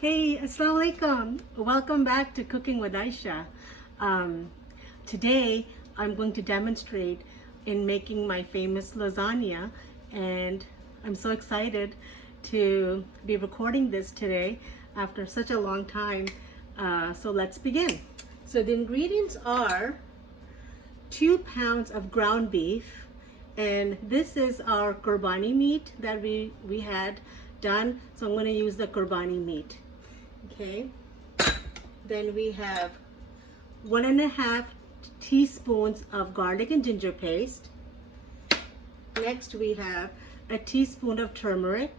Hey, Assalamu alaikum. Welcome back to Cooking with Aishah. Today I'm going to demonstrate in making my famous lasagna, and I'm so excited to be recording this today after such a long time. So let's begin. So the ingredients are 2 pounds of ground beef, and this is our qurbani meat that we had done. So I'm going to use the qurbani meat. Okay, then we have 1.5 teaspoons of garlic and ginger paste. Next we have a teaspoon of turmeric.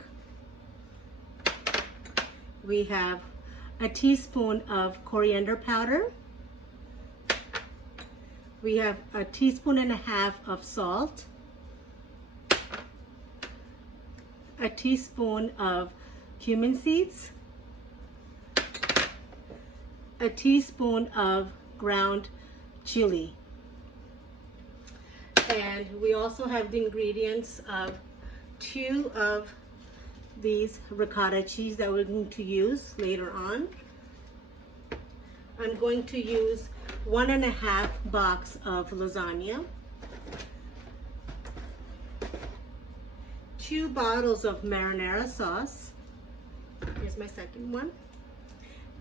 We have a teaspoon of coriander powder. We have a teaspoon and a half of salt, a teaspoon of cumin seeds, a teaspoon of ground chili. And we also have the ingredients of 2 of these ricotta cheese that we're going to use later on. I'm going to use 1.5 box of lasagna, 2 bottles of marinara sauce. Here's my second one.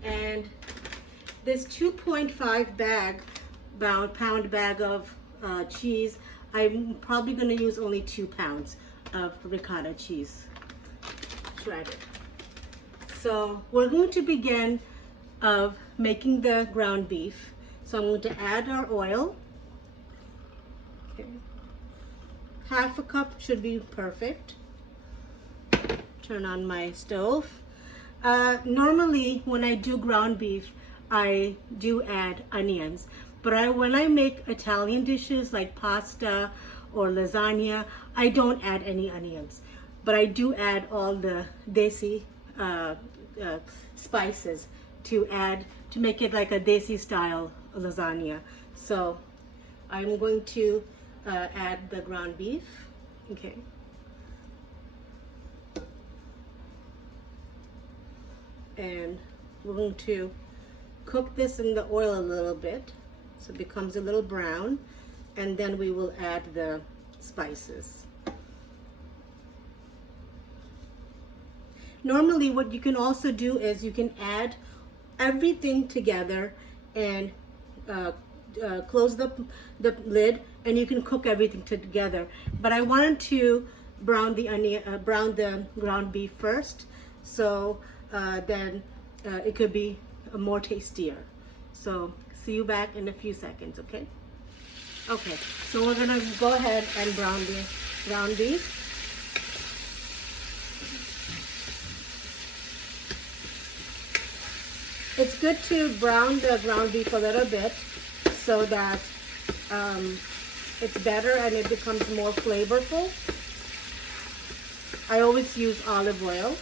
And this 2.5 pound bag of cheese, I'm probably going to use only 2 pounds of ricotta cheese shredded. So we're going to begin of making the ground beef. So I'm going to add our oil. Okay. 1/2 cup should be perfect. Turn on my stove. Normally when I do ground beef, I do add onions, but when I make Italian dishes like pasta or lasagna, I don't add any onions, but I do add all the desi spices to make it like a desi style lasagna. So I'm going to add the ground beef. Okay. And we're going to cook this in the oil a little bit so it becomes a little brown, and then we will add the spices. Normally what you can also do is you can add everything together and close the lid, and you can cook everything together. But I wanted to brown the ground beef first, so then it could be more tastier. So see you back in a few seconds, okay? Okay, so we're gonna go ahead and brown the ground beef. It's good to brown the ground beef a little bit so that it's better and it becomes more flavorful. I always use olive oil.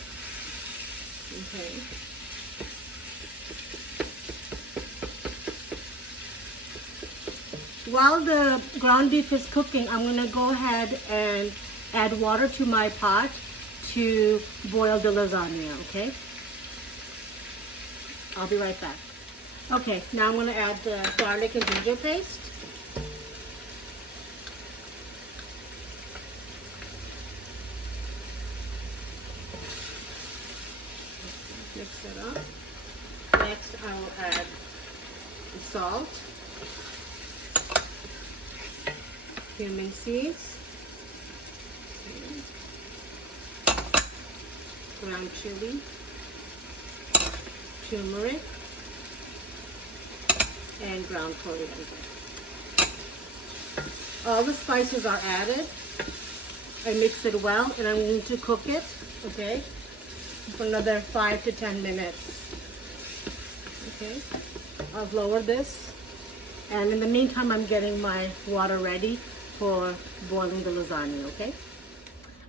Okay. While the ground beef is cooking, I'm going to go ahead and add water to my pot to boil the lasagna, okay? I'll be right back. Okay, now I'm going to add the garlic and ginger paste. Mix it up. Next, I will add the salt, cumin seeds, ground chili, turmeric, and ground coriander. All the spices are added. I mix it well, and I'm going to cook it, okay, for another 5 to 10 minutes. Okay, I'll lower this, and in the meantime I'm getting my water ready for boiling the lasagna, okay?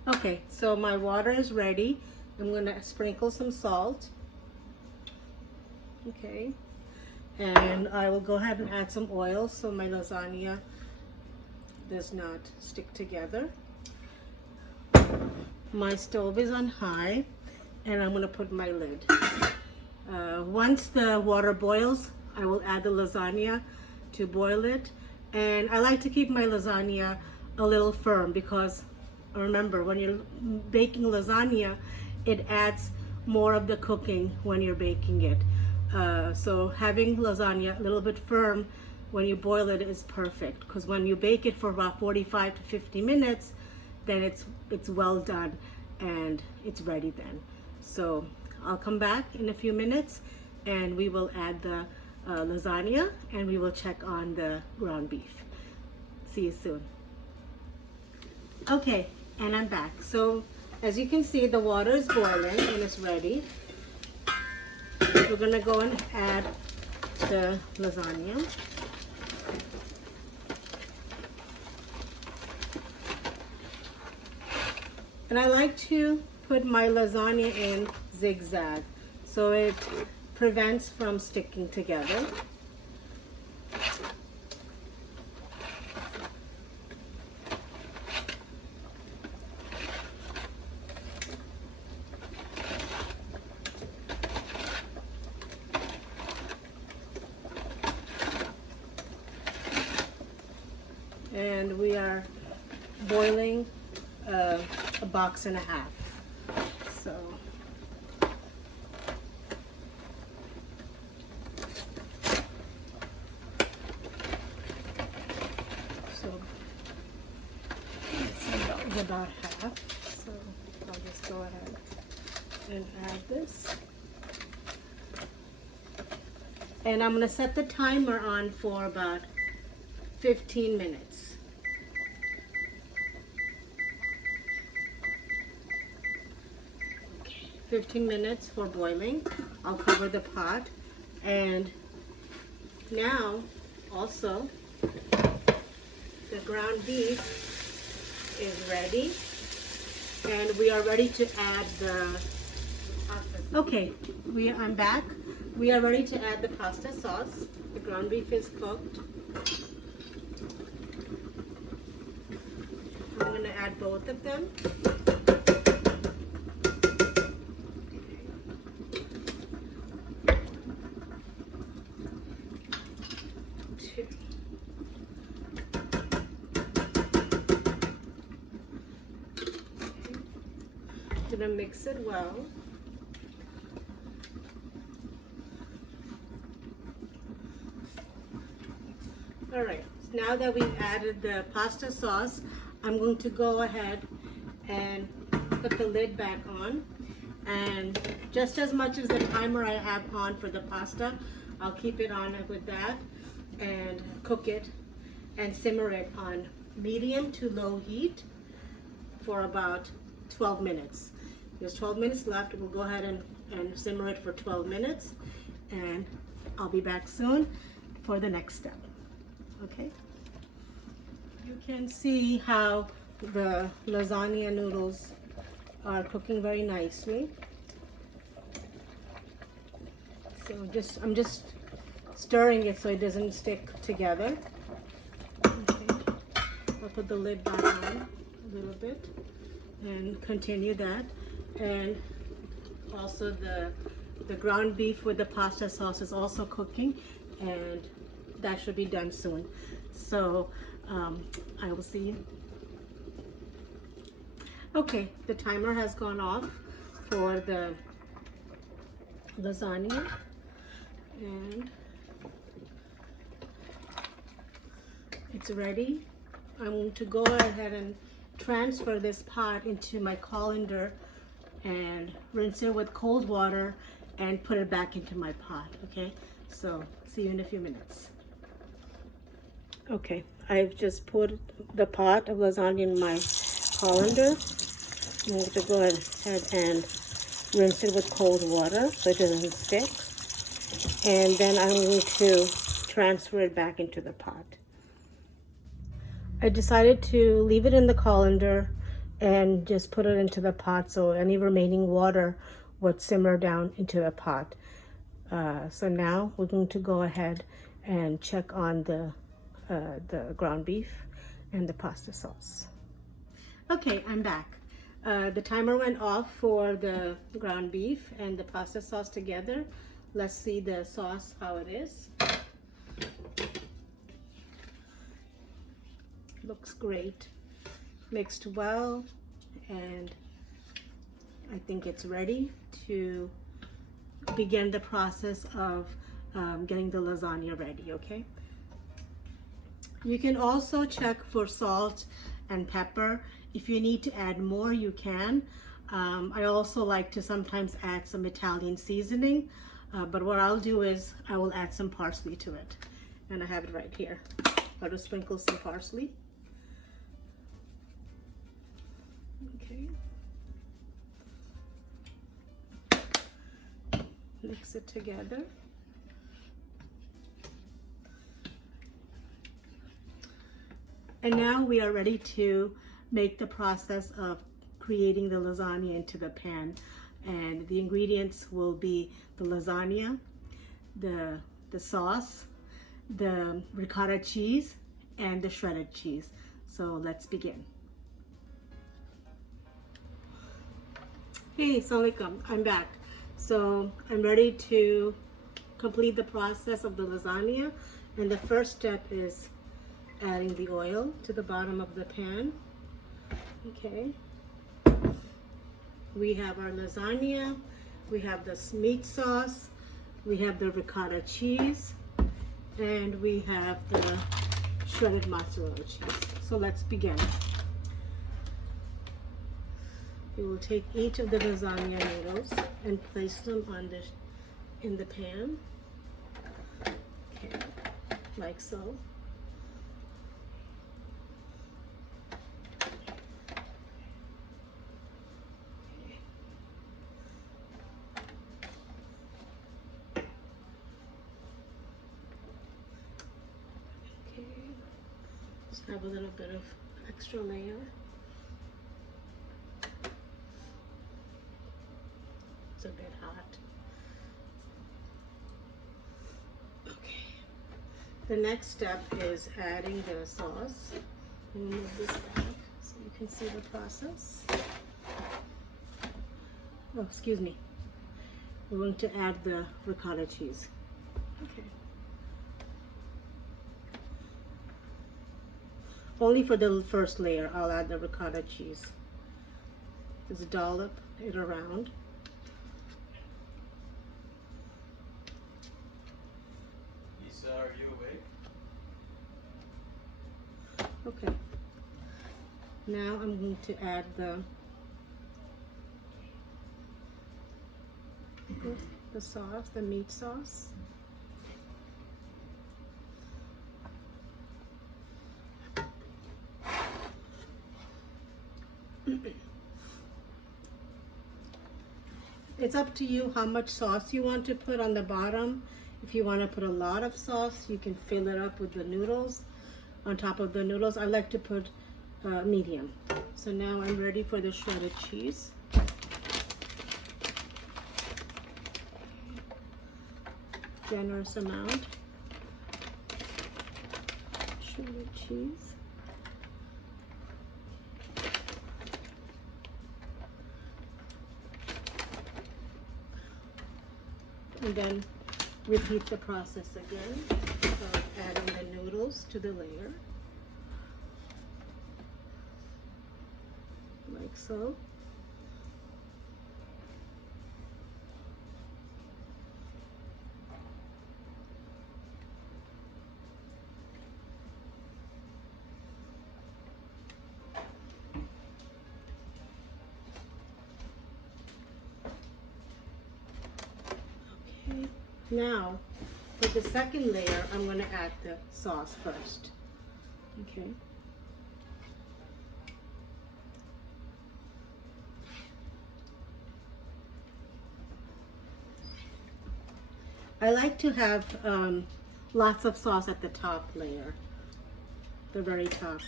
Okay, so my water is ready. I'm going to sprinkle some salt. Okay, and I will go ahead and add some oil so my lasagna does not stick together. My stove is on high, and I'm going to put my lid. Once the water boils, I will add the lasagna to boil it. And I like to keep my lasagna a little firm because remember, when you're baking lasagna, it adds more of the cooking when you're baking it. So having lasagna a little bit firm when you boil it is perfect, because when you bake it for about 45 to 50 minutes, then it's well done and it's ready then. So I'll come back in a few minutes and we will add the lasagna and we will check on the ground beef. See you soon. Okay, and I'm back. So as you can see, the water is boiling and it's ready. We're gonna go and add the lasagna. And I like to put my lasagna in zigzag so it prevents from sticking together. And we are boiling a box and a half. So it's about half. So I'll just go ahead and add this. And I'm going to set the timer on for about 15 minutes. 15 minutes for boiling. I'll cover the pot. And now also the ground beef is ready and we are ready to add the pasta. Okay, I'm back. We are ready to add the pasta sauce. The ground beef is cooked. I'm going to add both of them. Gonna mix it well. All right, now that we've added the pasta sauce, I'm going to go ahead and put the lid back on. And just as much as the timer I have on for the pasta, I'll keep it on with that and cook it and simmer it on medium to low heat for about 12 minutes. There's 12 minutes left. We'll go ahead and simmer it for 12 minutes and I'll be back soon for the next step. Okay? You can see how the lasagna noodles are cooking very nicely. So I'm just stirring it so it doesn't stick together. Okay. I'll put the lid back on a little bit and continue that. And also the ground beef with the pasta sauce is also cooking and that should be done soon. So I will see you. Okay, the timer has gone off for the lasagna and it's ready. I'm going to go ahead and transfer this pot into my colander and rinse it with cold water and put it back into my pot. Okay, so see you in a few minutes. Okay, I've just put the pot of lasagna in my colander. I'm going to go ahead and rinse it with cold water so it doesn't stick, and then I'm going to transfer it back into the pot. I decided to leave it in the colander and just put it into the pot so any remaining water would simmer down into the pot. So now we're going to go ahead and check on the ground beef and the pasta sauce. Okay, I'm back. The timer went off for the ground beef and the pasta sauce together. Let's see the sauce, how it is. Looks great. Mixed well, and I think it's ready to begin the process of getting the lasagna ready, okay? You can also check for salt and pepper. If you need to add more, you can. I also like to sometimes add some Italian seasoning, but what I'll do is I will add some parsley to it. And I have it right here. I'll just sprinkle some parsley. Okay. Mix it together. And now we are ready to make the process of creating the lasagna into the pan. And the ingredients will be the lasagna, the sauce, the ricotta cheese, and the shredded cheese. So let's begin. Hey, Assalamualaikum, I'm back. So I'm ready to complete the process of the lasagna. And the first step is adding the oil to the bottom of the pan. Okay. We have our lasagna, we have this meat sauce, we have the ricotta cheese, and we have the shredded mozzarella cheese. So let's begin. We will take each of the lasagna noodles and place them on in the pan. Okay, like so. Have a little bit of extra layer. It's a bit hot. Okay. The next step is adding the sauce. I'm gonna move this back so you can see the process. Oh, excuse me. We're going to add the ricotta cheese. Okay. Only for the first layer, I'll add the ricotta cheese. Just dollop it around. Aishah, are you awake? Okay. Now I'm going to add the sauce, the meat sauce. It's up to you how much sauce you want to put on the bottom. If you want to put a lot of sauce, you can fill it up with the noodles. On top of the noodles, I like to put medium. So now I'm ready for the shredded cheese. Generous amount. Shredded cheese. And then repeat the process again of adding the noodles to the layer, like so. Now, for the second layer, I'm going to add the sauce first. Okay. I like to have lots of sauce at the top layer, the very top.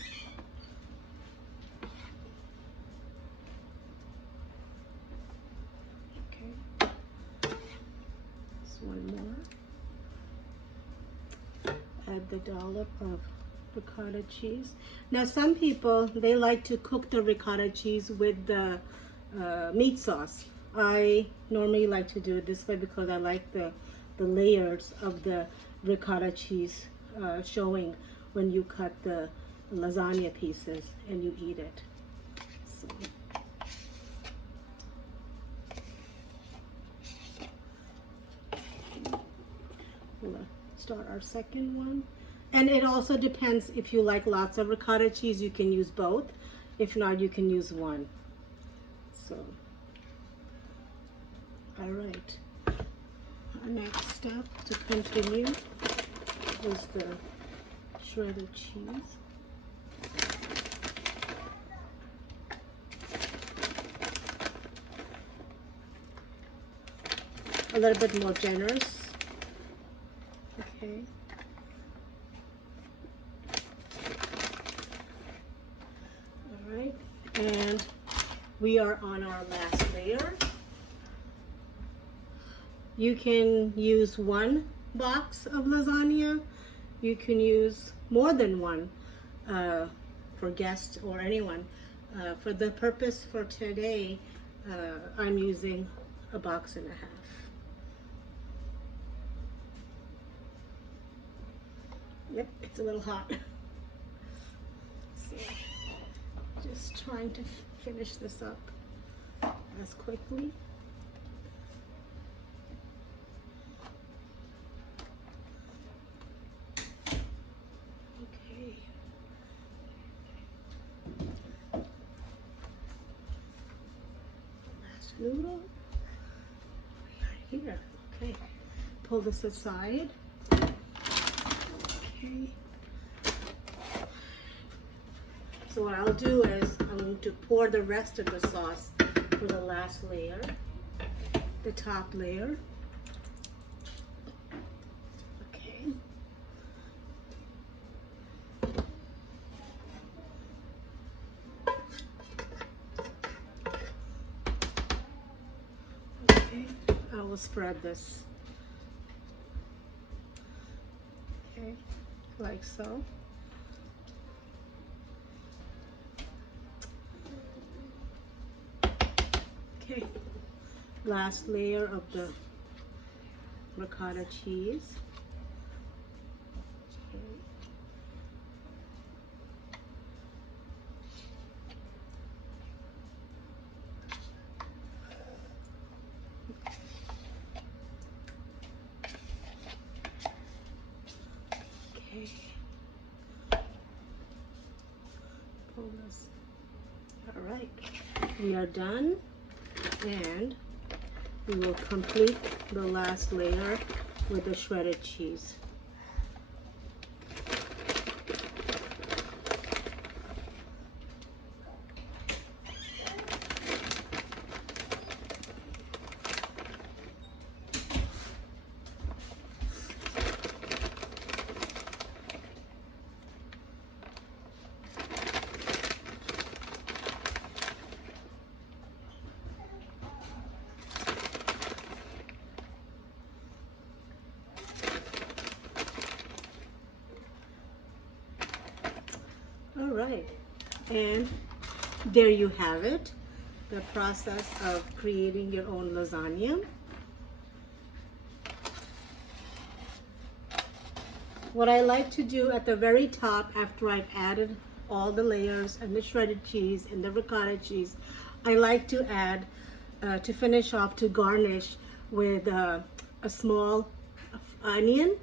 One more. Add the dollop of ricotta cheese. Now some people, they like to cook the ricotta cheese with the meat sauce. I normally like to do it this way because I like the the layers of the ricotta cheese showing when you cut the lasagna pieces and you eat it. So. We'll start our second one. And it also depends, if you like lots of ricotta cheese, you can use both. If not, you can use one. So, all right. Our next step to continue is the shredded cheese. A little bit more generous. Okay. All right, and we are on our last layer. You can use one box of lasagna. You can use more than one for guests or anyone. For the purpose for today, I'm using a box and a half. Yep, it's a little hot. So, just trying to finish this up as quickly. Okay. Last noodle. We are here. Okay. Pull this aside. Okay. So what I'll do is I'm going to pour the rest of the sauce for the last layer, the top layer. Okay. Okay, I will spread this. Okay, like so. Okay, last layer of the ricotta cheese. Okay. Pull this. All right, we are done. And we will complete the last layer with the shredded cheese. All right, and there you have it, the process of creating your own lasagna. What I like to do at the very top, after I've added all the layers and the shredded cheese and the ricotta cheese, I like to add, to finish off, to garnish with a small onion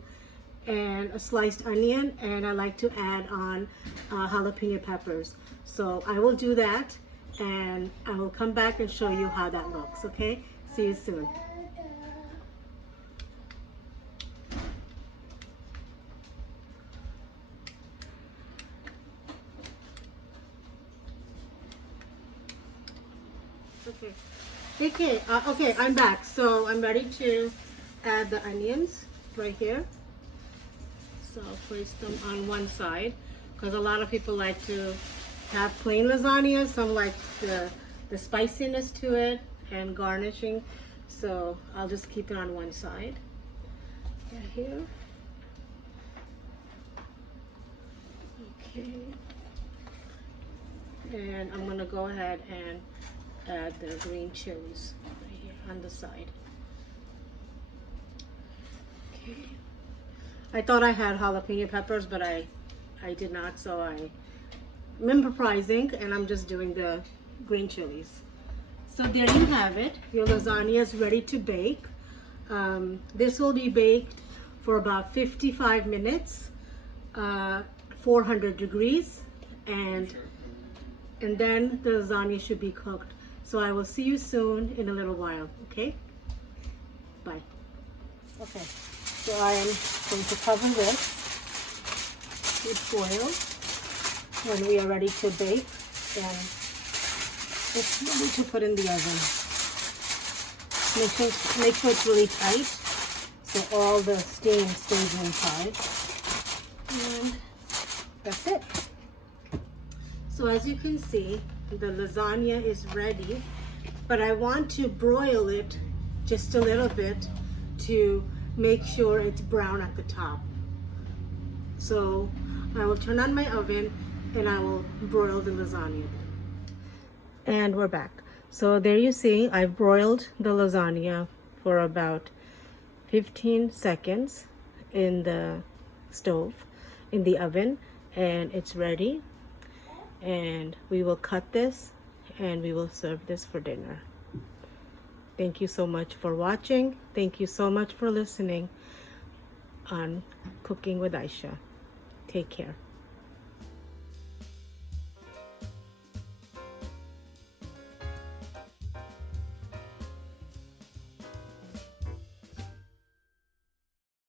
and a sliced onion, and I like to add on jalapeno peppers. So I will do that, and I will come back and show you how that looks. Okay, see you soon. Okay, I'm back. So I'm ready to add the onions right here. So I'll place them on one side, because a lot of people like to have plain lasagna. Some like the spiciness to it and garnishing. So I'll just keep it on one side. Right here. Okay. And I'm gonna go ahead and add the green chilies right here on the side. I thought I had jalapeno peppers, but I did not, so I'm improvising and I'm just doing the green chilies. So there you have it. Your lasagna is ready to bake. This will be baked for about 55 minutes, 400 degrees, and then the lasagna should be cooked. So I will see you soon in a little while, okay? Bye. Okay, so I am going to cover this with foil. When we are ready to bake, then it's ready to put in the oven. Make sure it's really tight so all the steam stays inside. And that's it. So as you can see, the lasagna is ready, but I want to broil it just a little bit to make sure it's brown at the top. So I will turn on my oven and I will broil the lasagna. And we're back. So there you see, I've broiled the lasagna for about 15 seconds in the stove, in the oven, and it's ready. And we will cut this and we will serve this for dinner. Thank you so much for watching. Thank you so much for listening on Cooking with Aishah. Take care.